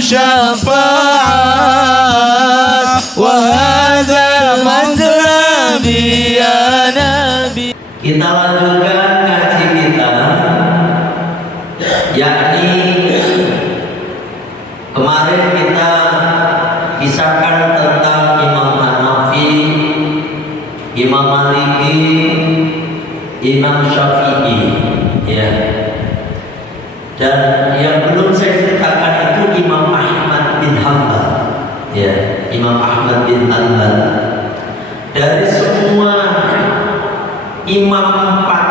syafaat wa hadza mazhabi ya nabi. Kita lanjutkan ngaji kita, yakni kemarin kita kisahkan tentang Imam Hanafi, Imam Maliki, Imam Syafi'i, ya. Dan yang belum saya ceritakan itu Imam Ahmad bin Hanbal, ya, Imam Ahmad bin Hanbal. Dari semua imam empat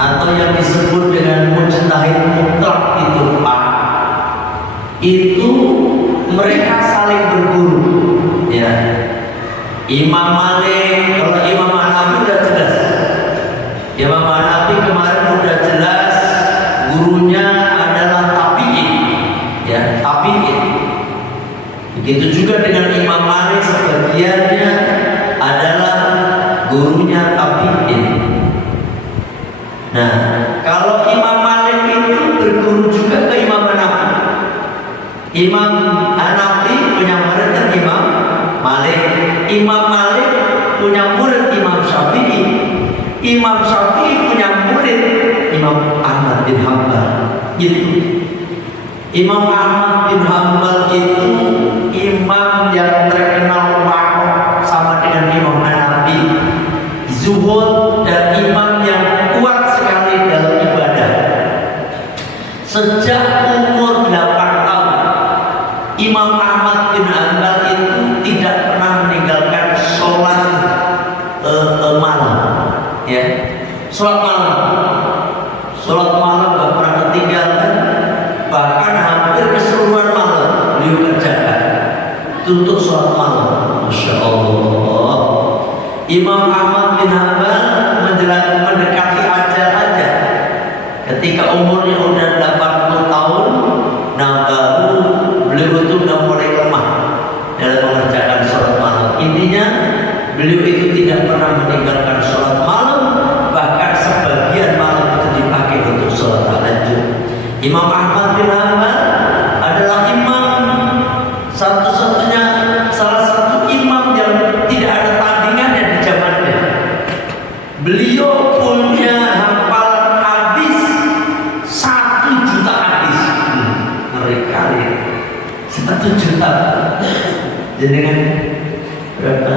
atau yang disebut dengan mujtahid mutlak itu mereka saling berguru, ya. Imam Malik, kalau Imam Hanafi sudah jelas. Imam Hanafi kemarin sudah jelas gurunya adalah tabi'in, ya, tabi'in. Begitu juga dengan Imam Malik, sebagiannya adalah gurunya tabi'in. Nah, kalau Imam Malik itu berguru juga ke Imam Hanafi. Imam Hanafi punya murid kan Imam Malik. Imam Malik punya murid Imam Syafi'i. Imam Syafi'i punya murid Imam Ahmad bin Hanbal. Gitu. Imam Ahmad bin Hanbal itu imam yang terkenal waqaf sama dengan Imam Hanafi, zuhud, dan imam yang kuat sekali dalam ibadah. Sejak umur 8 tahun Imam Ahmad bin Hanbal itu tidak pernah meninggalkan sholat malam, ya. Sholat malam gak pernah ketinggalan, bahkan hampir keseluruhan malam beliau kerjakan untuk sholat malam. Masya Allah. Imam Ahmad bin Hanbal mendekati ajal aja ketika umurnya udah 80 tahun. Nah, baru beliau itu udah mulai lemah dalam mengerjakan sholat malam. Intinya beliau itu tidak pernah meninggalkan sholat malam, bahkan sebagian malam itu dipakai untuk sholat tahajud. Imam Ahmad bin Hanbal adalah imam satu-satunya, salah satu imam yang tidak ada tandingannya di zamannya. Beliau punya hafalan hadis 1 juta hadis. Mereka 1 juta. Jadi kan berapa?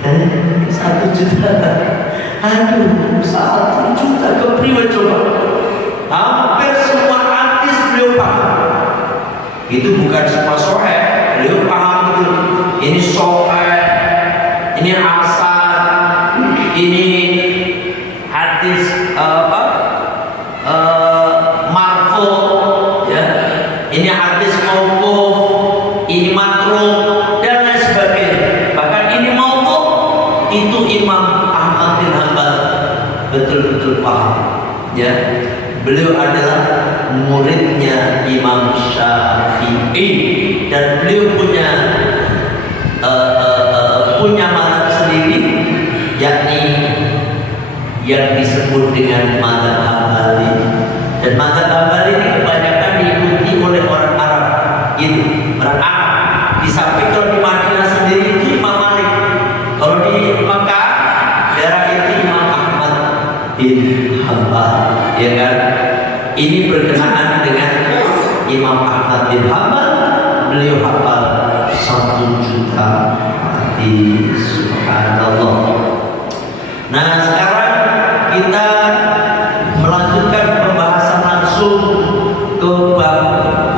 1 juta. Aduh, 1 juta kepriwe coba. Hampir semua hadis beliau paham. Itu bukan semua sahih, beliau paham betul. Ini sahih, ini hasan, ini hadis marfu, ya. Ini hadis mauquf, ini matruk, dan lain sebagainya. Bahkan ini mauquf, itu Imam Ahmad bin Hanbal betul-betul paham, ya. Beliau adalah muridnya Imam Syafi'i, dan beliau punya mazhab sendiri, yakni yang disebut dengan mazhab Hambali. Dan mazhab Hambali ini kebanyakan diikuti oleh orang Arab, itu orang Arab. Di samping kalau di Madinah sendiri itu Imam Malik, kalau di Makkah daerah itu Imam Ahmad bin Hanbal, ya kan? Ini berkenaan dengan Imam Ahmad bin Hanbal. Beliau hafal 1 juta hadis. Subhanallah. Nah, sekarang kita melanjutkan pembahasan langsung ke bab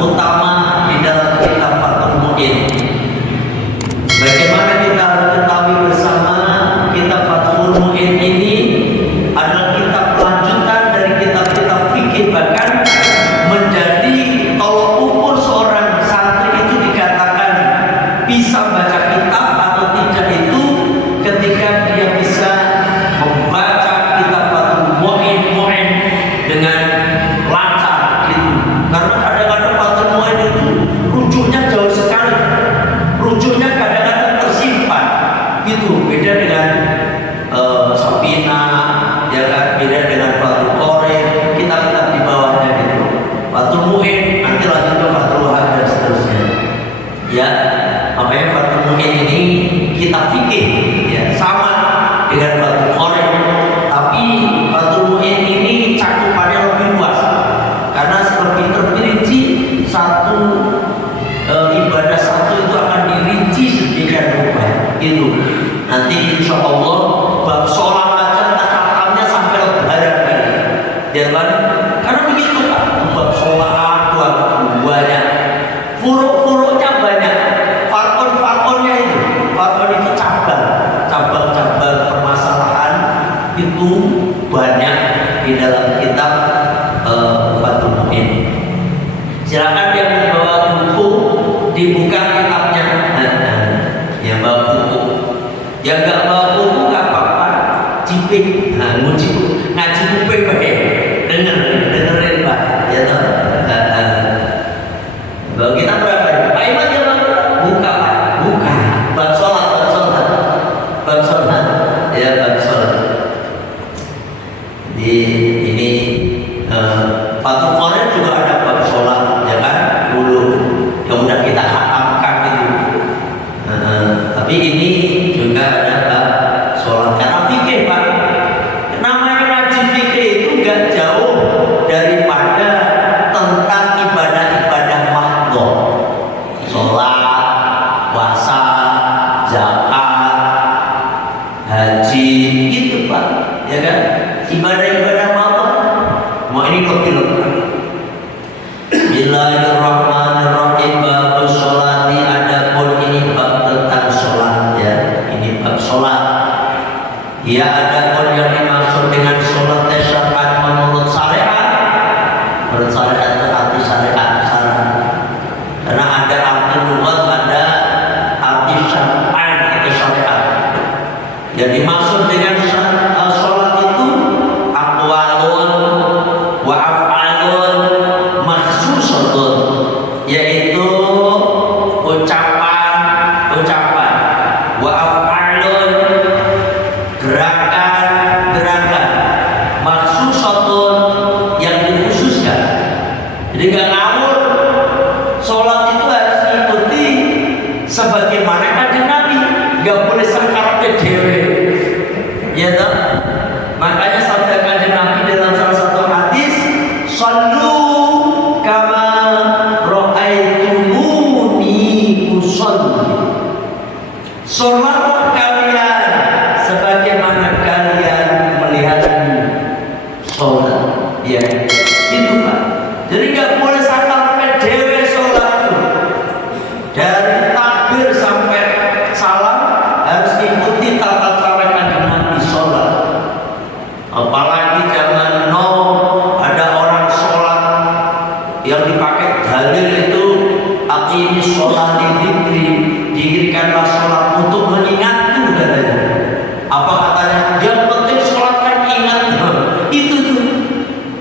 utama di dalam kitab Fathul Mu'in. Bagaimana kita harus ketahui bersama, kitab Fathul Mu'in ini adalah kitab lanjutan dari kitab-kitab fikih, bahkan menjadi tolok ukur seorang santri itu dikatakan bisa baca kitab atau tidak itu ketika dia bisa membaca kitab Fathul Mu'in dengan lancar gitu. Karena kadang-kadang Fathul Mu'in itu rujuknya jauh sekali, rujuknya kadang-kadang tersimpan gitu. Beda dengan Sapina, ya kan, beda dengan Fathul Qorib, kitab-kitab di bawahnya gitu. Fathul Mu'in nanti lanjut ke Fathul Hajjaj Nanti insya Allah bab sholat aja catatannya sampai lebaran kali. Ya kan? Karena begitu Pak, bab sholat banyak, furuk-furuknya banyak, farkon-farkonnya itu, farkon itu cabang-cabang permasalahan itu banyak di dalam kitab Fathul Mu'in. Silakan yang membawa buku dibuka kitabnya. Yang bawa buku, yang nggak bawa buku nggak apa-apa, cipik, ngaji kuping pakai, dengerin Pak, ya toh. Kalau kita berapa? Pak Iman jangan buka Pak, buka. Bab sholat, ya bab sholat. Di ini Fathul Qoraan juga ada bab sholat, ya kan? Dulu yang udah kita hatamkan itu. Tapi ini juga ada bab sholat karena fikih Pak. Namanya ngaji fikih itu gak jauh daripada tentang ibadah-ibadah mahdhah, sholat, puasa, zakat, haji, gitu Pak, ya kan? Ibadah-ibadah mahdhah. Mau ini lebih lengkap. Bismillahirrahmanirrahim. Bab sholati, adapun ini bab tentang sholat ya. Ini bab sholat. Ya adapun yang dimaksud dengan sholat syar'an menurut syariat. Menurut syariat itu arti syariat. Karena ada arti lughat, ada arti syar'an, arti syariat. Yang dimaksud dengan sholat itu aqwalun wa af'alun makhsusatun, yaitu ucapan wa af'alun, gerakan makhsusatun, yang dikhususkan. Jadi gak ngawur, sholat itu harus diikuti sebagaimana kanjeng Nabi, gak boleh sangkaratnya dewe, ya toh. Makanya sabda kanjeng Nabi dalam salah satu hadis, shollu kama ra'aitumuni usolli. Sholatlah kalian sebagaimana kalian melihatku sholat. Ya, itu Pak. Jadi nggak boleh sampai dewe sholat itu. Dari takbir sampai salam harus ikuti tata cara kanjeng Nabi sholat. Apalagi jangan ada orang sholat yang dipakai dalil itu aqimi sholat dzikri, didirikanlah sholat untuk mengingatku katanya. Apa katanya? Yang penting sholat kan ingat.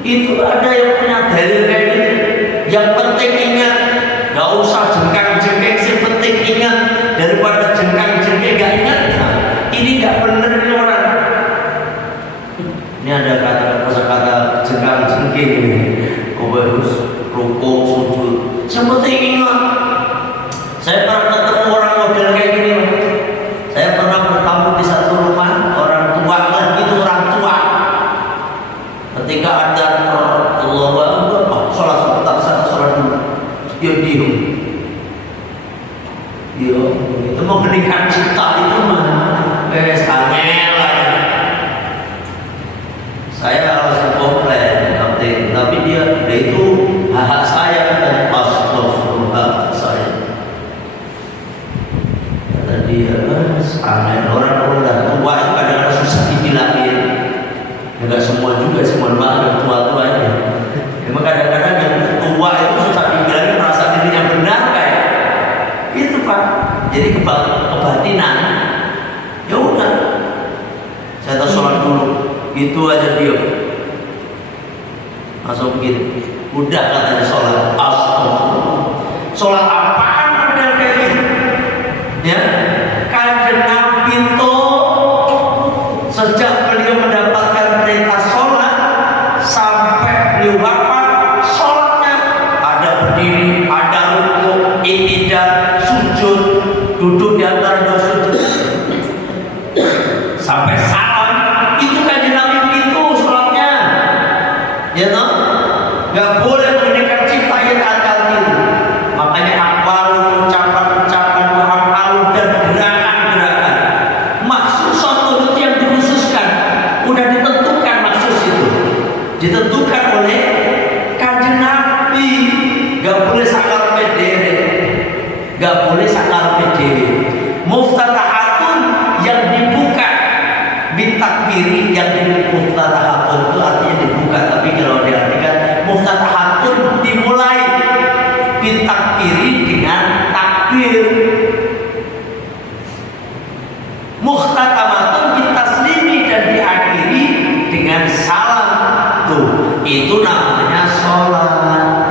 Itu ada yang punya dalil kayak gitu. Yang penting ingat, gak usah jengkang-jengkeng, yang penting ingat daripada jengkang-jengkeng gak ingat. Ini gak bener ini orang. Ini ada kata-kata jengkang-jengkeng ini. Harus rukuk, sujud. Yang penting ingat. Saya pernah ketemu orang model kayak gini. Saya pernah bertamu di satu rumah orang tua, itu orang tua. Ketika ada Allahu Akbar, sholat sebentar, saya sholat dulu. Dia diem. Dia itu mau meningkat cipta itu mah, angel aja. Saya harus komplain, tapi dia itu hak saya dan astagfirullah saya. Kata dia, angel orang tua itu kadang-kadang susah dibilangin. Enggak semua juga, semua ada tua-tua ini. Memang kadang-kadang yang tua itu susah dibilangin, merasa dirinya benar kayak itu Pak. Jadi kebatinan. Ya udah, saya tak sholat dulu. Itu aja dia. Langsung begini. Udah katanya sholat. Astagfirullah. Sholat apaan ada kayak gitu? Ya, kanjeng Nabi itu sejak beliau mendapatkan perintah sholat sampai beliau wafat, sholatnya ada berdiri, ada rukuk, i'tidal, sujud, duduk di antara dua sujud, sampai salam. Itu kanjeng Nabi begitu sholatnya, ya toh? Gak boleh mendengar cipta yang akal itu. Makanya akwal, ucapan, dan gerakan-gerakan ditakbiri yang muftatahatun itu artinya dibuka, tapi kalau diartikan muftatahatun dimulai ditakbiri dengan takbir, muhtatamatun ditaslimi dan diakhiri dengan salam. Tuh, itu namanya sholat.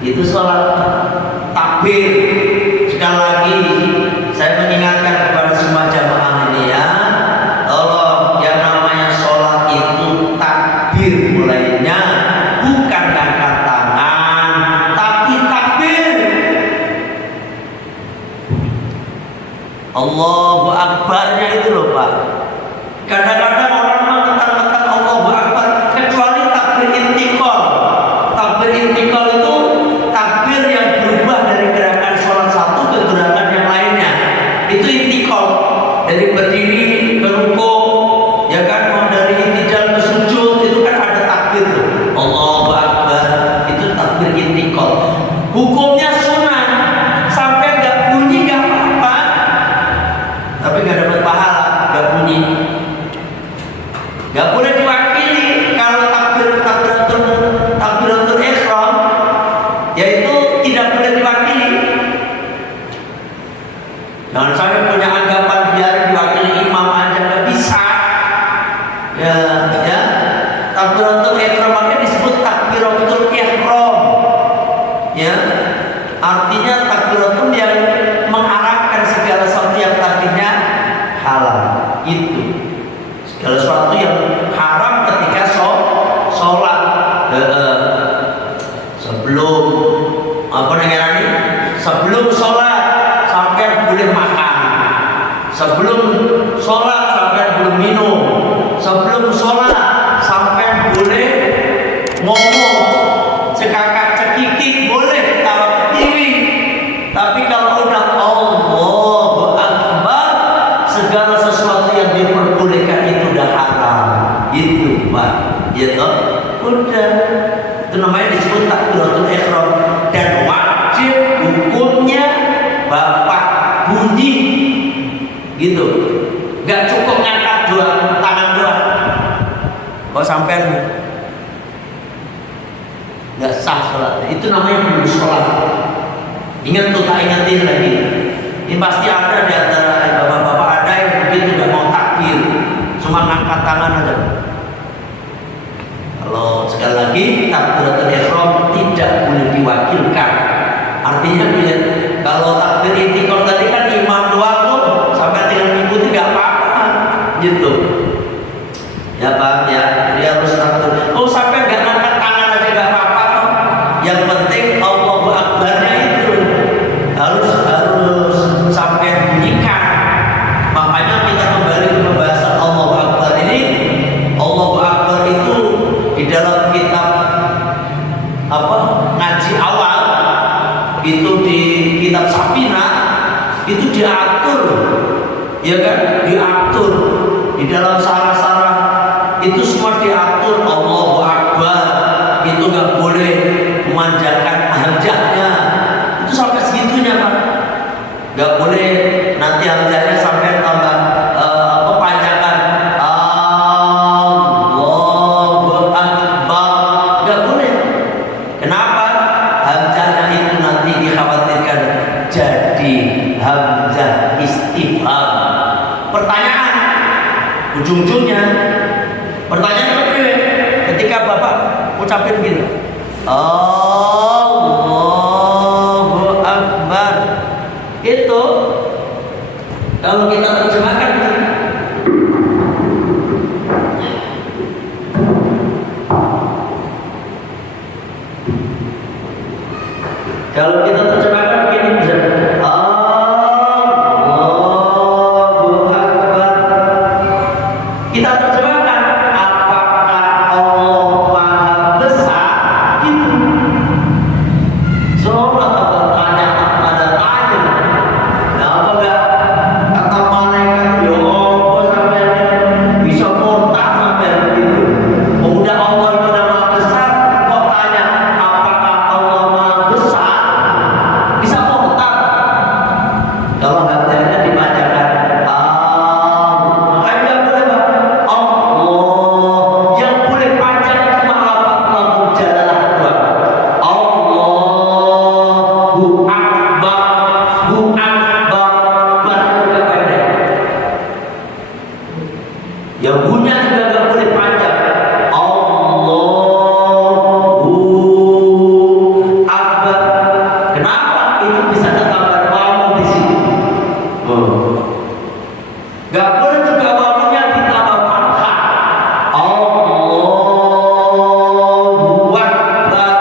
Itu sholat takbir. Sekali lagi saya mengingatkan kepada semua jamaah ini ya, tolong yang namanya sholat itu takbir mulainya, bukan angkat tangan, tapi takbir. Allahu Akbarnya itu loh Pak. Kadang-kadang orang mengetang-ketang Allahu Akbar, kecuali takbir intikal. Takbir intikal itu takbir yang berubah dari gerakan sholat satu ke gerakan yang lainnya. Itu intikal, dari berdiri ke rukuk, ya kan, mau dari intijal ke sujud, itu kan ada takbir tuh. Allahu Akbar, itu takbir intikal. Hukumnya sunnah, sampai nggak bunyi nggak apa-apa, tapi nggak dapat pahala, nggak bunyi. Nggak boleh diwakili kalau takbiratul ihram, yaitu tidak boleh diwakili. Jangan sampai punya anggapan biar diwakili imam aja, nggak bisa. Ya, takbiratul ihram makanya disebut takbiratul ihram. Ya, artinya takbiratul yang mengarahkan segala sesuatu yang tadinya halal. Itu segala sesuatu yang haram ketika sholat. Sebelum apa namanya ini? Sebelum sholat sampai boleh makan. Sebelum sholat sampai boleh minum. Sebelum sholat sampai boleh ngomong, cekakak cekikik boleh, tawa ketiwi. Tapi kalau udah Allahu Akbar, segala sesuatu yang diperbolehkan itu udah haram. Itu Pak, ya toh? Udah, itu namanya disebut takbiratul ihram, dan wajib hukumnya bapak bunyi gitu. Gak cukup ngangkat dua tangan doang. Kok sampai nggak sah sholatnya. Itu namanya belum sholat. Ingat tuh, tak ingetin lagi. Ini pasti ada di antara bapak-bapak ada yang mungkin tidak mau takbir, cuma ngangkat tangan aja. Kalau sekali lagi takbiratul ihram tidak boleh diwakilkan. Artinya kalau takbir intikal tadi kan imam doang tuh, sampai tinggal mengikuti nggak apa-apa gitu. Ya Pak, ya, dia harus takbir. Oh, sampai nggak ngangkat tangan aja nggak apa-apa kok. Yang penting Allahu Akbarnya itu harus sampai bunyikan. Makanya kita kembali ke pembahasan Allahu Akbar ini. Allahu Akbar itu di dalam kitab ngaji awal itu, di kitab Safina itu diatur, ya kan, diatur di dalam sarah-sarah itu semua diatur. Allahu Akbar itu nggak boleh memanjakan hamzahnya, itu sampai segitunya Pak. Nggak boleh nanti hamzahnya sampai tambah panjangan Allahu Akbar, nggak boleh. Kenapa? Hamzahnya itu nanti dikhawatirkan jadi hamzah istifham, pertanyaan. Ujung-ujungnya pertanyaan apa? Ketika Bapak ucapin gitu, Allahu Akbar, itu kalau kita terjemahkan begini, kalau kita terjemahkan begini bisa Allahu Akbar. Kita terjemahkan, apakah Allah Maha Besar? Gitu. Yang punya juga nggak boleh panjang. Allahu Akbar. Kenapa? Itu bisa ditambah wawu di situ. Nggak boleh juga wawunya ditambah fathah. Allahu Akbar.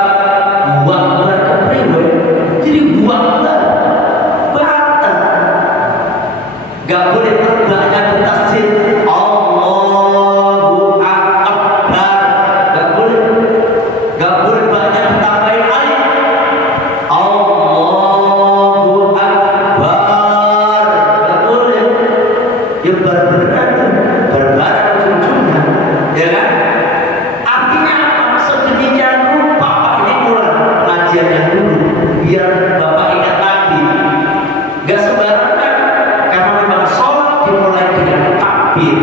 Akbar kepriwe. Jadi Akbar batal. Nggak boleh terbaknya bertasdid. Allahu Akbar. Nggak boleh. Nggak boleh banyak ditambahin alif. Allahu Akbar. Nggak boleh. Ya berberan tuh, berbarat ujungnya, ya kan? Artinya apa? Sedemikian rupa. Ini ulang pengajiannya dulu, biar Bapak ingat lagi. Gak sembarangan, karena memang sholat dimulai dengan takbir.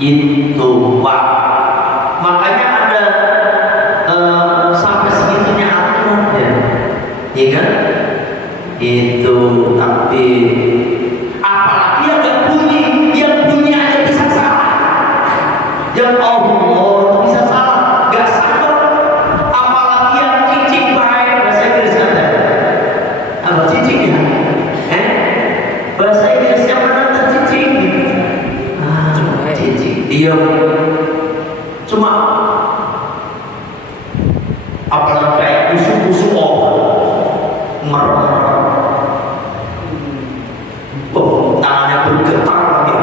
Itu Pak. Makanya ada sampai segitunya aturannya, ya kan? Itu takbir. Apalagi yang gak bunyi, yang bunyi aja bisa salah. Yang Allah itu bisa salah, gak sabar. Apalagi yang cicing baik, bahasa Inggris ada. Apa cicingnya? Bahasa Inggrisnya mana cicing? Cicing. Diam. Cuma apalagi kayak kusuk-kusuk merem. Tangannya bergetar lagi.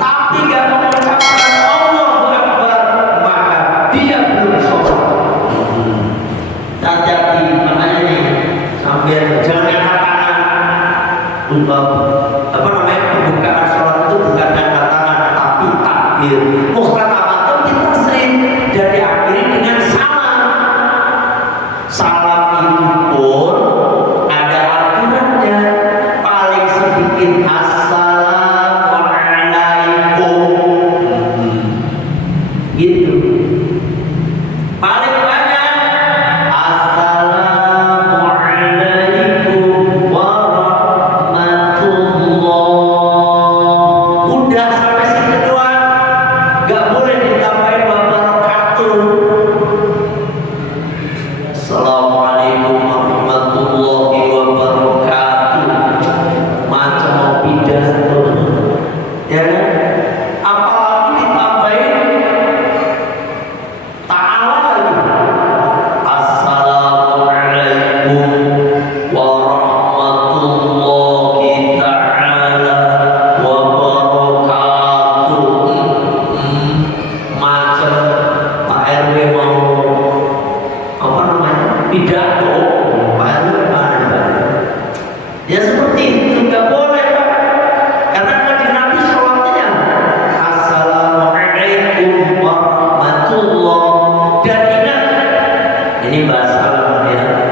Tapi gak mengucapkan Allahu Akbar, maka dia belum sholat. Hati-hati, makanya nih sambil jangan angkat tangan untuk apa namanya pembukaan sholat itu bukan angkat tangan tapi takbir. Mukhatamatun kita sering dan diakhiri dengan salam. Salam itu pun ada aturannya. Paling sedikit assalamualaikum, gitu. Paling banyak assalamualaikum warahmatullah. Udah sampai situ doang, nggak boleh ditambahin wabarakatuh. Assalamualaikum warahmatullahi wabarakatuh. Macam mau pidato, ya kan? Apalagi ditambahin ta'ala lagi. Assalamualaikum warahmatullahi ta'ala wabarakatuh. Macam Pak RW mau apa namanya pidato, Pak RW mana? Ya seperti itu, nggak boleh Pak. Karena Nabi Nabi sholatnya assalamualaikum warahmatullah. Dan ingat, ini bahasa salam ya.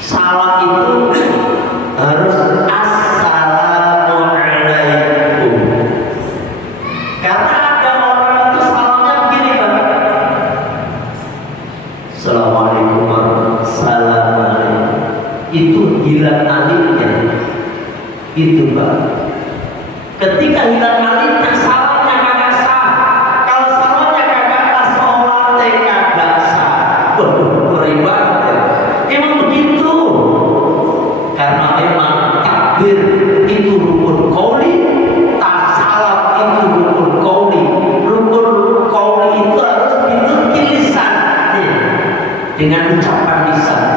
Salam itu harus assalamualaikum. Karena ada orang itu salamnya begini Pak. Assalamualaikum warahmatullahi. Itu hilang alifnya. Itu Pak. Ketika hilang alifnya, salamnya kagak sah. Kalau salamnya kagak sah, sholatnya kagak sah. Waduh, ngeri banget ya. Emang begitu. Karena memang takbir itu rukun qauli, salam itu rukun qauli. Rukun qauli itu harus dimiliki lisan, dengan ucapan lisan.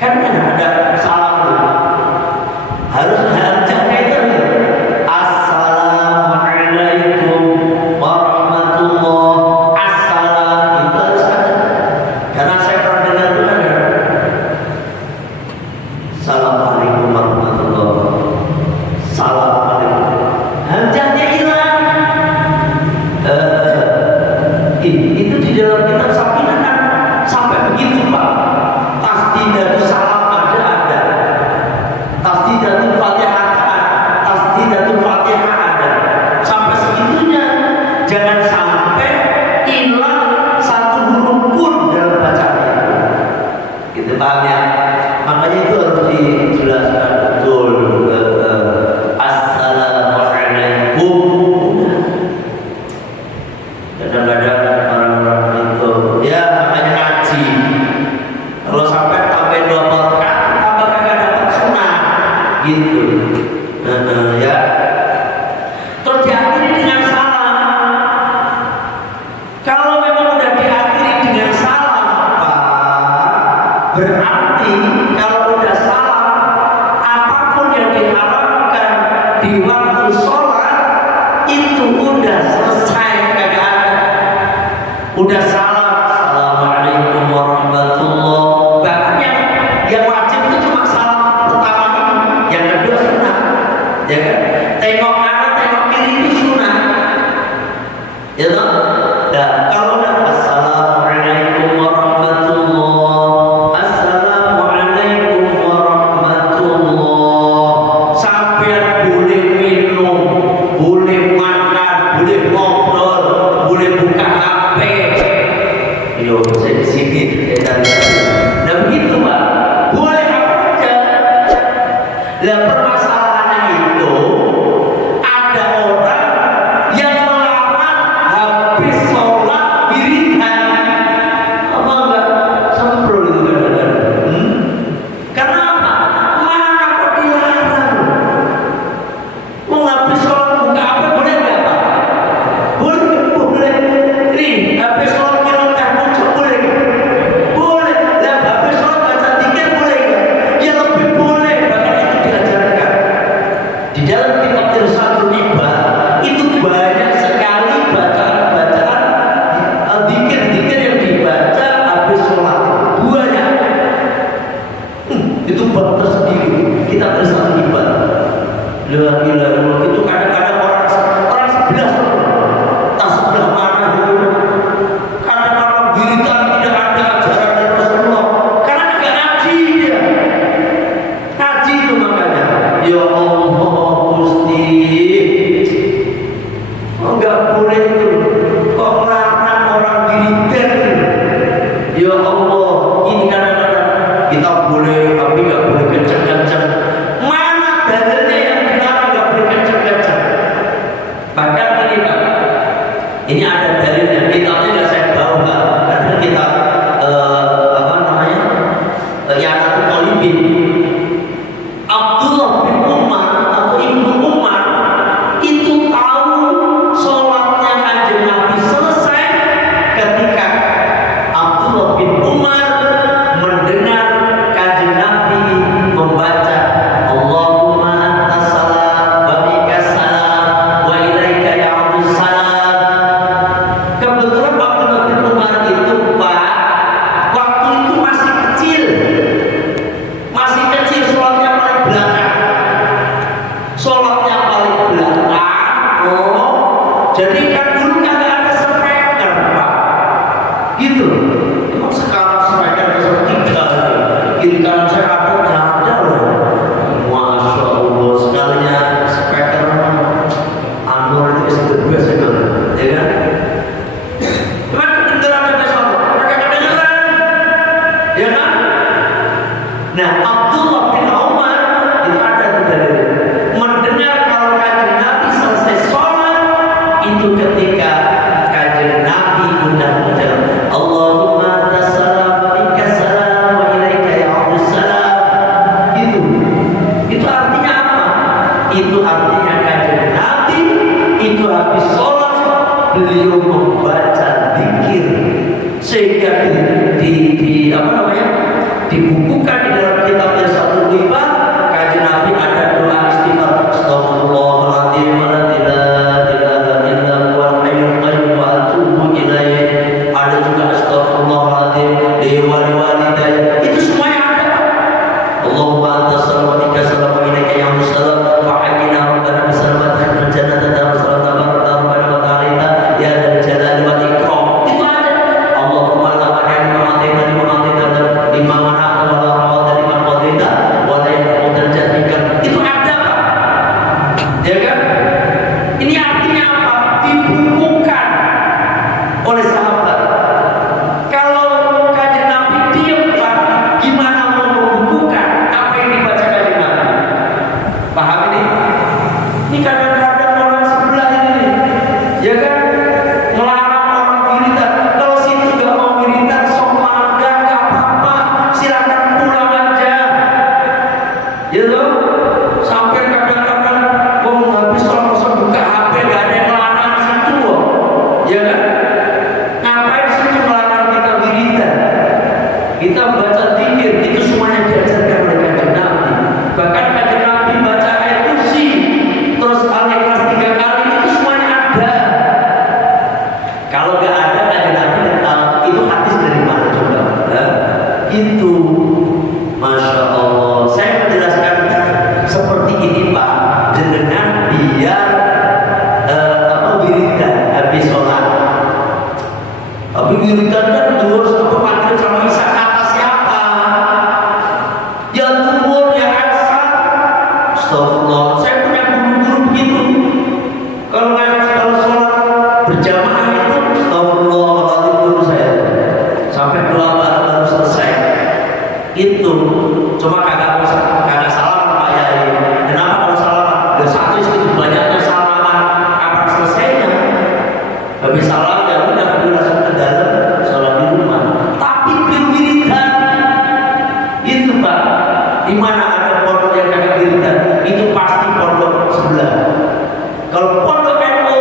Kan ada salam itu harus jaga itu ya. Assalamualaikum warahmatullah. Assalam itu harus ada. Karena saya pernah dengar itu kan ya. Assalamualaikum warahmatullah. Assalamualaikum. Hamzahnya hilang. Itu di dalam kitab Sakinah kan sampai begitu Pak. Tasdidatul salam ada. Tasdidatul Fatihah ada. Tasdidatul Fatihah ada. Sampai segitunya. Jangan sampai hilang satu huruf pun dalam bacaan. Gitu paham ya? Makanya itu harus dijelaskan betul. gitu. Ya. Terus diakhiri dengan salam. Kalau memang udah diakhiri dengan salam, berarti kalau udah salam, apapun yang diharapkan di waktu sholat itu udah selesai, kagak ada. Udah salam, assalamualaikum warahmatullah. Bahkan yang wajib itu cuma salam pertama ini, yang kedua sunnah, ya kan? Tengok kanan, tengok kiri itu sunnah, ya toh? Nah, kalau udah assalamualaikum warahmatullah, assalamualaikum warahmatullah, sampai boleh minum, boleh makan, boleh ngobrol, boleh buka HP. Yo, saya di sini, nah begitu Pak, boleh apa aja. Lah permasalahannya itu ada orang yang melarang habis sholat wiridan. Apa enggak semprul itu kadang-kadang? Karena apa? Mana kok dilarang? Mau habis sholat buka apa boleh nggak Pak? Boleh, boleh. Nih, habis sholat nyeloteh muncul boleh nggak? Boleh. Lah habis sholat baca zikir boleh nggak? Ya lebih boleh. Bahkan itu diajarkan di dalam kitab Irsyadul Ibad. Itu banyak sekali bacaan-bacaan zikir-zikir yang dibaca habis sholat. Banyak. Itu bab tersendiri. Kitab Irsyadul Ibad. La ilaha illallah. Itu kadang-kadang orang sebelah tak sebelah mana itu. Kadang-kadang wiridan tidak ada ajaran dari Rasulullah. Karena agak ngaji dia. Ngaji itu makanya. Ya Allah Gusti. Oh, enggak boleh itu. Kok melarang orang wiridan? Ya Allah, ini kadang-kadang kita boleh tapi enggak boleh kencang-kencang. Mana dalilnya yang dilarang enggak boleh kencang-kencang? Bahkan ini Pak, ini ada dalilnya. Kitabnya nggak saya bawa karena kita apa namanya Yanatul Talibin. Abdullah bin Umar atau Ibnu Umar itu tahu sholatnya Kanjeng Nabi selesai ketika Abdullah bin Umar mendengar Kanjeng Nabi membaca Allahumma antas salam wa minkas salam wa ilaika ya'udus salam. Kebetulan Abdullah bin Umar itu Pak, waktu itu masih kecil sholatnya paling belakang. Sholatnya paling belakang. Oh, jadi kan dulu kagak ada speaker Pak, gitu. Emang sekarang speaker seperti tiga, kiri kanan saya ada loh. Masya Allah, sekalinya speaker Anwar itu sebebas itu, ya kan? Cuman kedengeran sampai sana, mereka kedengeran, ya kan? Nah, Abdullah bin Umar itu ada di dalam mendengar kalau Kanjeng Nabi selesai sholat itu ketika Kanjeng Nabi mengucap Allahumma antas salam wa minkas salam wa ilaika ya'udus salam. Itu artinya apa? Itu artinya Kanjeng Nabi itu habis sholat beliau membaca zikir sehingga di apa namanya dibukukan di dalam kitab Irsyadul Ibad. Kanjeng Nabi ada doa istighfar Astaghfirullahaladzim la ilaha illa huwal hayyul qayyum wa atubu ilaih. Ada juga Astaghfirullahaladzim li walidayya. Itu semuanya ada. Allahumma antas salam wa minkas salam wa ilaika ya'udus salam wa hayyina rabbana bisalamati fil jannati dalam salam tabaraka rabbana wa ta'ala ya dzal jalali wal ikram. Itu ada. Allahumma la mani'a lima a'taita lima a'taita lima mana'ta wa la rawadda lima qadaita wa la yanfa'u jadika. Itu ada Pak, ya kan? Ini artinya apa? Dibukukan oleh sahabat. Kalau Kanjeng Nabi diam Pak, gimana mau membukukan apa yang dibaca Kanjeng Nabi? Paham ini? Ini kadang-kadang orang sebelah ini, ya kan? Melarang orang wiridan. Kalau situ gak mau wiridan, sok mangga, gak apa-apa, silakan pulang aja. Ya toh? Sampai kadang-kadang mau habis sholat kosong buka HP, gak ada yang melarang situ loh, ya kan? Ngapain situ melarang kita wiridan? Kita baca zikir, itu semuanya diajarkan oleh Kanjeng Nabi. Bahkan Kanjeng Nabi baca ayat kursi, terus Al-Ikhlas 3 kali, itu semuanya ada. Kalau gak ada Kanjeng Nabi, itu hadis dari mana coba? Itu, Masya Allah. Saya menjelaskan seperti ini Pak, jenengan biar wiridan habis sholat. Tapi wiridan kan dua sama maghrib sama isya, kata siapa? Ya zuhur, ya asar. Astagfirullah, saya punya guru-guru begitu. Kalau sholat berjamaah itu, astagfirullah, kalau guru saya sampai 2 baru selesai. Itu cuma kagak salaman Pak Yai. Kenapa kalau salaman? Udah satu segitu banyaknya salaman, kapan selesainya? Habis salam ya udah langsung ke dalam sholat di rumah. Tapi wiridan itu Pak, di mana ada pondok yang kagak wiridan, itu pasti pondok sebelah. Kalau pondok NU,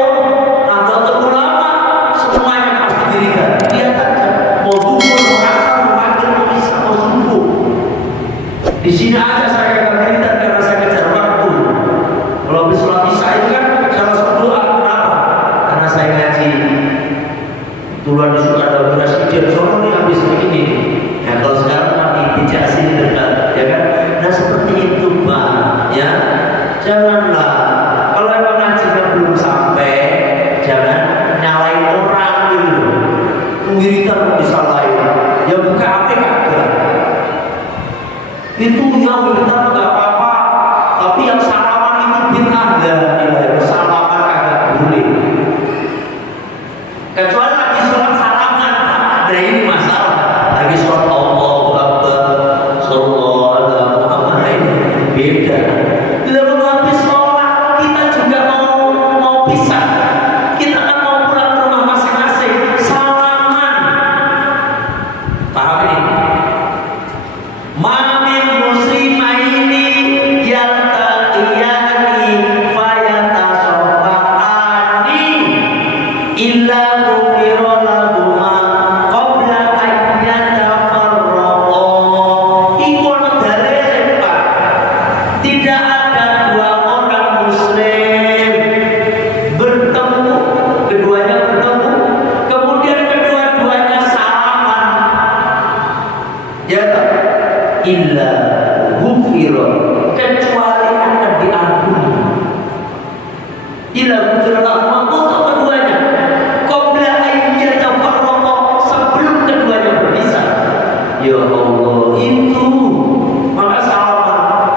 Nahdlatul Ulama, semuanya pasti wiridan. Lihat aja, mau zuhur, mau asar, mau maghrib, mau isya, mau subuh. Di sini aja saya kagak wiridan karena saya kejar waktu. Kalau habis sholat isya itu kan saya langsung doa. Kenapa? Karena saya ngaji. Duluan disuruh ada presiden, soalnya nih habis begini. Ya kalau sekarang nanti dijelasin dekat, ya kan? Nah seperti itu Pak, ya. Janganlah kalau emang ngajinya belum sampai, jangan nyalain orang gitu. Wiridan mau disalahin, ya buka HP kagak. Itu ya wiridan nggak apa-apa, tapi yang salaman itu bid'ah ya, salaman kagak boleh. Kecuali lagi sholat salaman, ada ini masalah. Lagi sholat Allahu Akbar, Sallallahu Alaihi Muhammad, ini beda. Bila mau habis sholat, kita juga mau pisah. Kita kan mau pulang ke rumah masing-masing, salaman. Paham ini? Mamin muslimaini yaltaqiyani fayatasofa'ani illa ghufira lahuma qabla an yatafarraqa. Iku ana dalile Pak. Tidak ada dua orang muslim bertemu, keduanya bertemu, kemudian kedua-duanya salaman. Ya tak? Illa ghufira, kecuali akan diampuni. Illa ghufira lahuma, untuk keduanya qabla an yatafarraqa, sebelum keduanya berpisah. Ya Allah, itu maka salaman.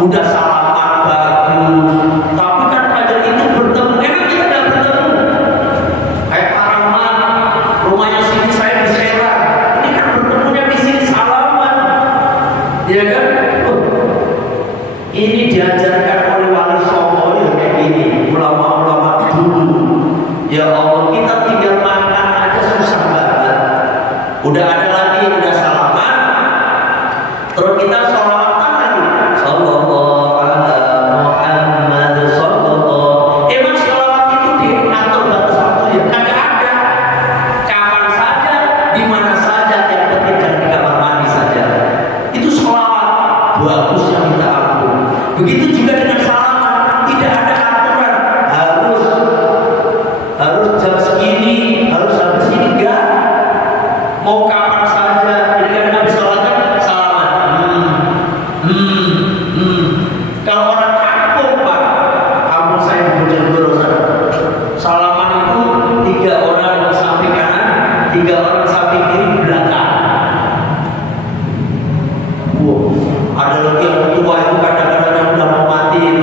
Udah salaman bagus, tapi kan pada itu bertemu. Emang kita tidak bertemu? Kayak Pak Rahman, rumahnya sini, saya di Serang. Ini kan bertemunya di sini salaman, ya kan? Ini diajarkan oleh Wali Songo ya kayak gini, ulama-ulama dulu. Ya Allah, kita tinggal makan aja susah banget. Udah ada lagi, udah salaman, terus kita sholawatan lagi. Sallallahu alaihi Muhammad sallallahu. Emang sholawat itu diatur batas waktunya? Kagak ada. Kapan saja, di mana saja, yang penting jangan di kamar mandi saja. Itu sholawat bagus yang minta ampun. Begitu juga dengan salaman, tidak ada aturan harus jam segini, harus jam segini, enggak. Mau kapan saja, jadi kan habis sholat kan salaman. Kalau orang kampung Pak, kampung saya di Bojonegoro, salaman itu 3 orang samping kanan, 3 orang samping kiri belakang. Wow, ada lagi yang tua itu kadang-kadang yang udah mau mati itu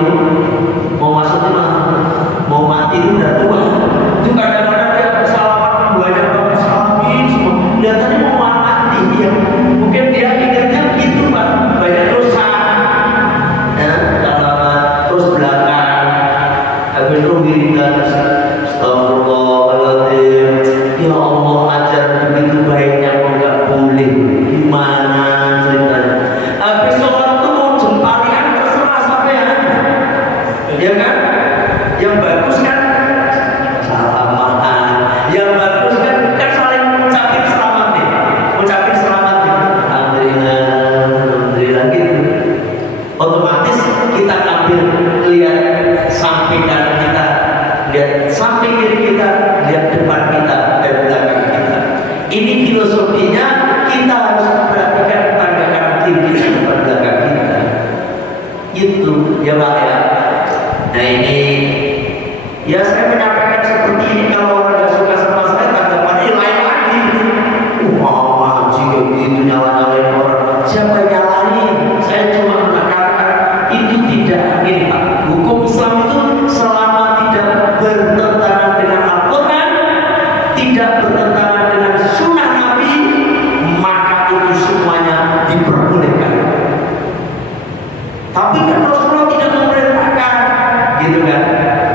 kita ambil, lihat samping kanan kita, lihat samping kiri kita, lihat depan kita dan belakang kita. Ini filosofinya, kita harus memperhatikan tetangga kanan kiri kita, depan belakang kita. Itu ya Pak ya. Nah ini ya saya menyampaikan seperti ini. Kalau orang nggak suka sama saya, tanggapannya lain lagi. Wah, jika begitu nyala-nyalain orang, siapa yang nyalain? Saya cuma menekankan itu tidak ini Pak. Hukum Islam itu selama tidak bertentangan dengan Al-Quran, tidak bertentangan dengan sunnah Nabi, maka itu semuanya diperbolehkan. Tapi kan Rasulullah tidak memerintahkan, gitu kan?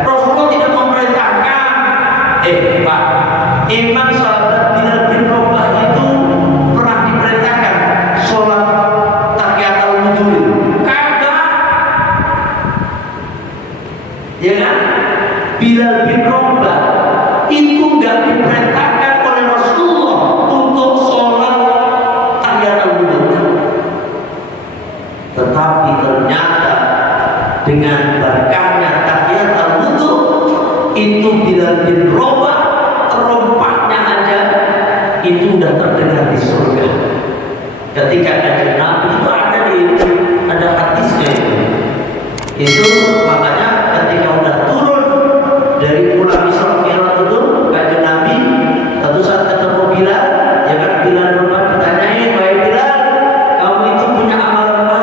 Rasulullah tidak memerintahkan. Pak, Imam sahabat Bilal bin Rabah itu pernah diperintahkan sholat tahiyatul wudhu. Kagak, ya kan? Bilal bin Rabah itu nggak diperintahkan oleh Rasulullah untuk sholat tahiyatul wudhu. Tetapi ternyata dengan berkahnya tahiyatul wudhu itu Bilal bin Rabah terompahnya aja itu udah terdengar di surga. Ketika Kanjeng Nabi itu ada hadisnya itu makanya ketika udah turun dari pulang Isra Mi'raj itu Kanjeng Nabi satu saat ketemu Bilal, ya kan, Bilal Rabah ditanyain, "Wahai Bilal, kamu itu punya amalan apa?"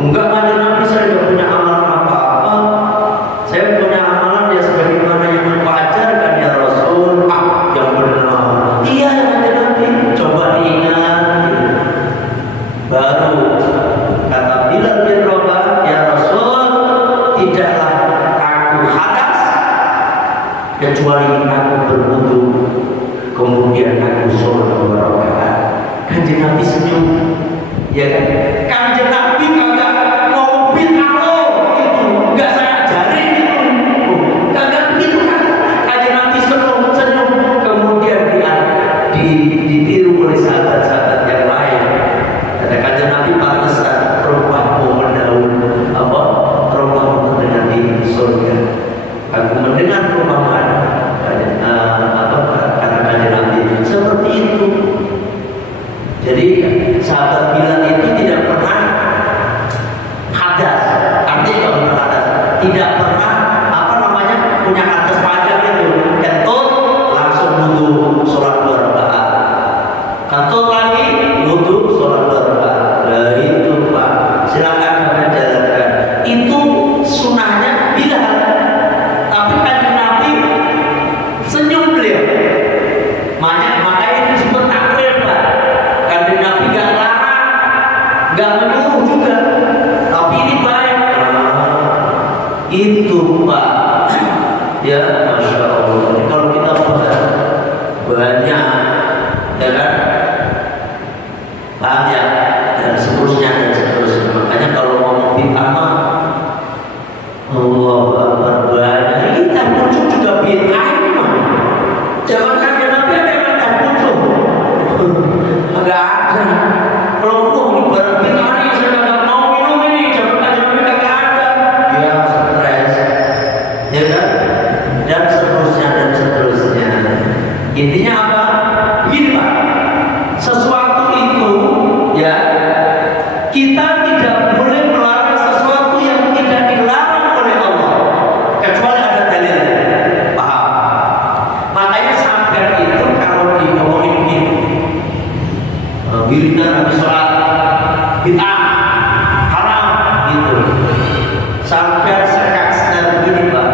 Enggak, Kanjeng Nabi, saya tidak punya amalan apa-apa. Saya punya amalan ya sebagaimana yang Engkau ajarkan ya Rasul. Yang benar. Iya ya Kanjeng Nabi, coba diingat. Baru kata Bilal bin Rabah, "Ya Rasul, tidaklah aku hadas kecuali aku berwudu, kemudian aku sholat 2 rakaat." Kanjeng Nabi senyum, ya kan? Kanjeng Nabi kagak ngomong bid'ah itu, enggak saya ajarin itu, kagak begitu kan? Kanjeng Nabi senyum, kemudian ditiru oleh sahabat-sahabat yang lain. Kata Kanjeng Nabi, "Pantesan rompahmu mendaun rompahmu terdengar di surga." Aku mendengar perumpamaan kata Kanjeng Nabi seperti itu. Jadi sahabat Bilal itu tidak pernah hadas, artinya kalau berhadas tidak pernah punya hadas panjang itu, kentut langsung wudu sholat 2 rakaat, kentut lagi wudu sholat 2 rakaat. Nah itu Pak, silakan Anda jalankan. Itu sunnahnya Bilal. Tapi Kanjeng Nabi senyum beliau. Makanya itu disebut takrir Pak. Kanjeng Nabi gak larang, gak menyuruh juga, tapi ini baik. Itu Pak, ya Masya Allah. Ini kalau kita bahas banyak, ya kan, banyak dan seterusnya. Makanya kalau ngomong bid'ah, Allah Akbar, banyak. Ini tak muncul juga bid'ah ini mah. Jangan Kanjeng Nabi ada yang tak muncul. Agak ada. Kalau ini barang bid'ah nih, saya nggak mau minum ini, jangan Kanjeng Nabi kagak ada. Ya stres, ya kan? Dan seterusnya. Intinya apa? Begini Pak, sesuatu itu ya kita tidak boleh melarang sesuatu yang tidak dilarang oleh Allah kecuali ada dalilnya. Paham? Makanya sampai itu kalau diomongin begini, wiridan habis sholat bid'ah, haram gitu. Sampai sekak begini Pak,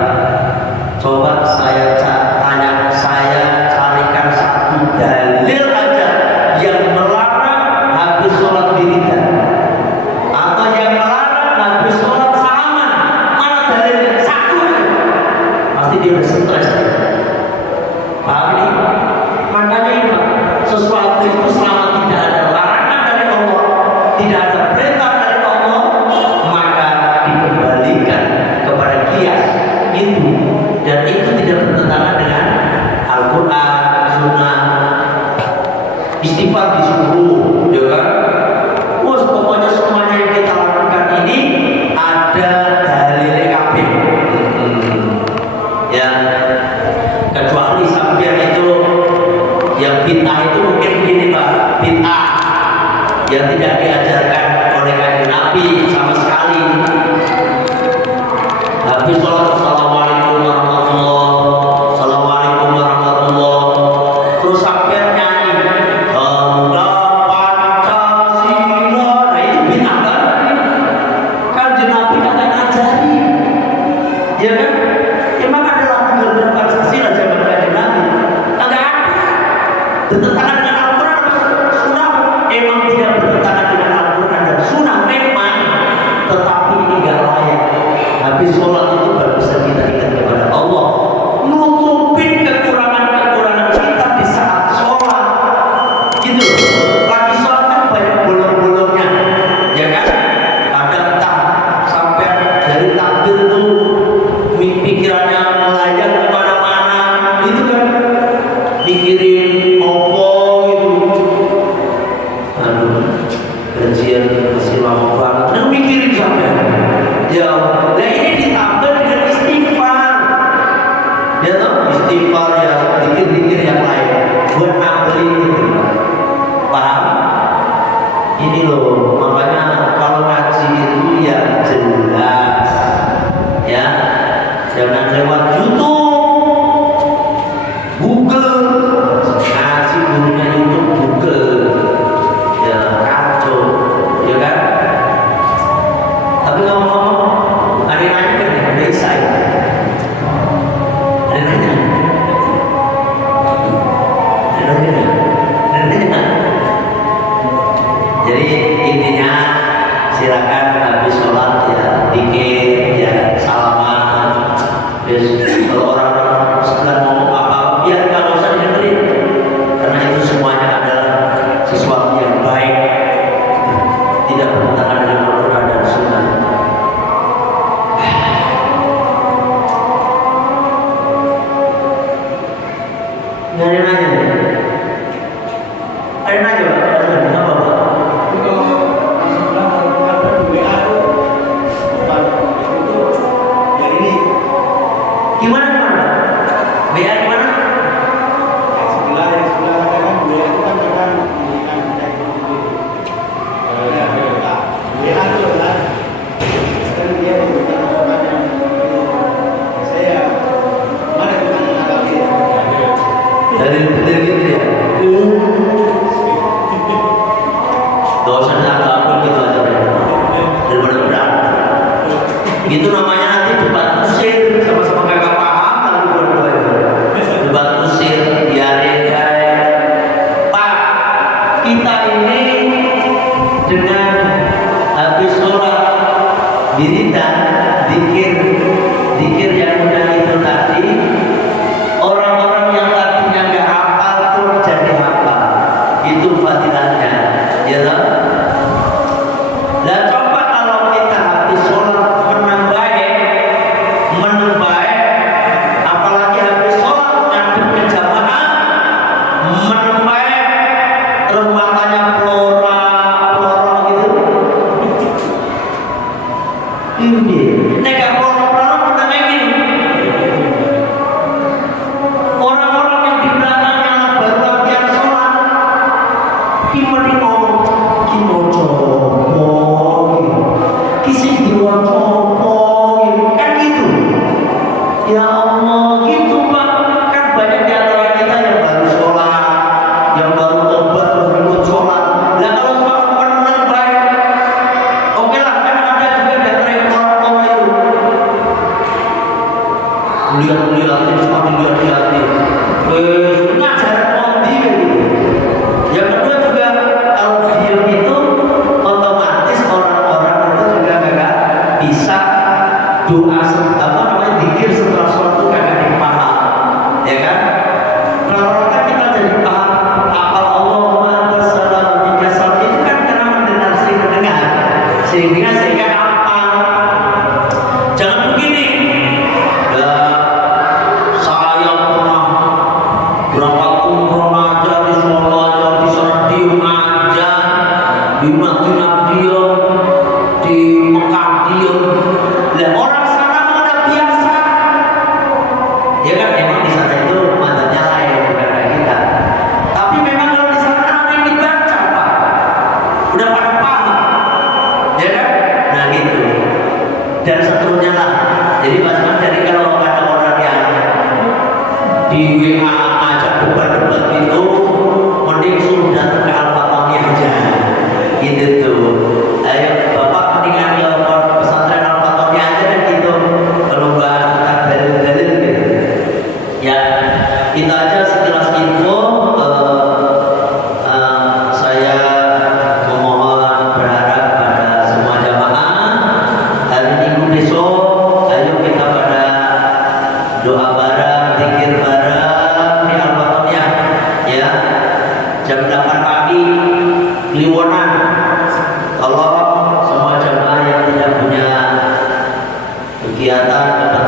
coba saya carikan satu dalil aja yang melarang habis sholat wiridan atau yang melarang habis sholat salaman. Mana dalilnya? Satu aja. Pasti dia stres. Paham ini? Makanya ini Pak, sesuatu itu selama tidak ada larangan dari Allah, tidak ada perintah dari Allah, maka dikembalikan Ya kan? Emang ada lagu gerakan Pancasila zaman Kanjeng Nabi? Kagak ada. Bertentangan dengan Al-Quran apa Sunnah? Emang tidak bertentangan dengan Al-Quran dan Sunnah memang, tetapi ini gak layak. Habis sholat itu baru bisa kita ingat kepada Allah, nutupin kekurangan-kekurangan kita di saat sholat. Gitu loh. Lagi sholat kan banyak bolong-bolongnya, ya kan? Ada entah sampai dari takbir tuh pikirannya melayang kemana-mana, itu kan mikirin opo gitu. Aduh, gajian masih lama banget, nah mikirin sampai ya. Nah ini ditambah dengan istighfar, ya toh, istighfar ya, dikir-dikir yang lain buat nambelin gitu. Paham? Ini loh, makanya kalau ngaji itu ya jelas, ya. Jangan lewat YouTube, Google, ngaji gurunya YouTube, Google, ya kacau, ya kan? Tapi ngomong-ngomong, ada yang nanya kan? Ada yang saya, ada yang nanya, ada yang nanya, ada yang nanya. Jadi intinya silakan habis sholat ya dikir, ya salaman. Kalau orang-orang sedang ngomong apa, biar nggak usah dengerin, karena itu semuanya adalah sesuatu yang baik, tidak bertentangan dengan Al-Quran dan Sunnah. Nggak ada nanya nih. Ada nanya Pak? Ada nanya apa Pak? Gimana gimana? BA gimana? Dari gitu ya. Dosa apa gitu aja daripada berat. Gitu namanya nanti debat usir, sama-sama kakak paham lalu dua-duanya. Debat usir, biarin guys. Pak, kita ini dengan habis sholat wiridan, dikir yang udah itu tadi, orang-orang yang tadinya nggak hafal tuh jadi hafal. Itu fadilahnya, ya toh? Nah coba kalau kita habis sholat menang baik, apalagi habis sholat ngadep ke jamaah menang baik, terus matanya pelora gitu. Ini nega pelora menang lagi. Orang-orang yang di belakangnya baru latihan sholat, gimana ngomong kimoco kisih kan gitu. Ya Allah, gitu Pak. Kan banyak di antara kita yang baru sholat, yang baru tobat terus berikut sholat. Nah kalau sholat menang baik, oke lah, kan ada juga di antara yang orang itu lihat semakin hati-hati, ngajar kondi gitu. Yang kedua juga kalau diam itu otomatis orang-orang itu juga kagak bisa doa apa namanya zikir setelah sholat itu kagak dipaham, ya kan? Kalau kita jadi paham apal Allahumma antas salam minka salam itu kan karena mendengar sehingga apa? Jangan begini. Saya pernah berangkat umroh aja di Solo aja, di Serdium aja, di Madinah dia, di Mekah dia. Lah orang sana udah biasa, ya kan? Emang di sana itu mandatnya lain bukan kayak kita. Tapi memang kalau di sana ada yang dibaca Pak, udah pada paham, ya kan? Nah gitu. Dan seterusnya lah. Jadi mas-mas, jadi kalau ada orang yang di WA ajak debat-debat gitu, mending suruh datang ke Al-Fatihah aja, gitu tuh. Ayo Bapak mendingan ke pesantren Al-Fatihah aja kan gitu. Kalau nggak kegiatan, dapat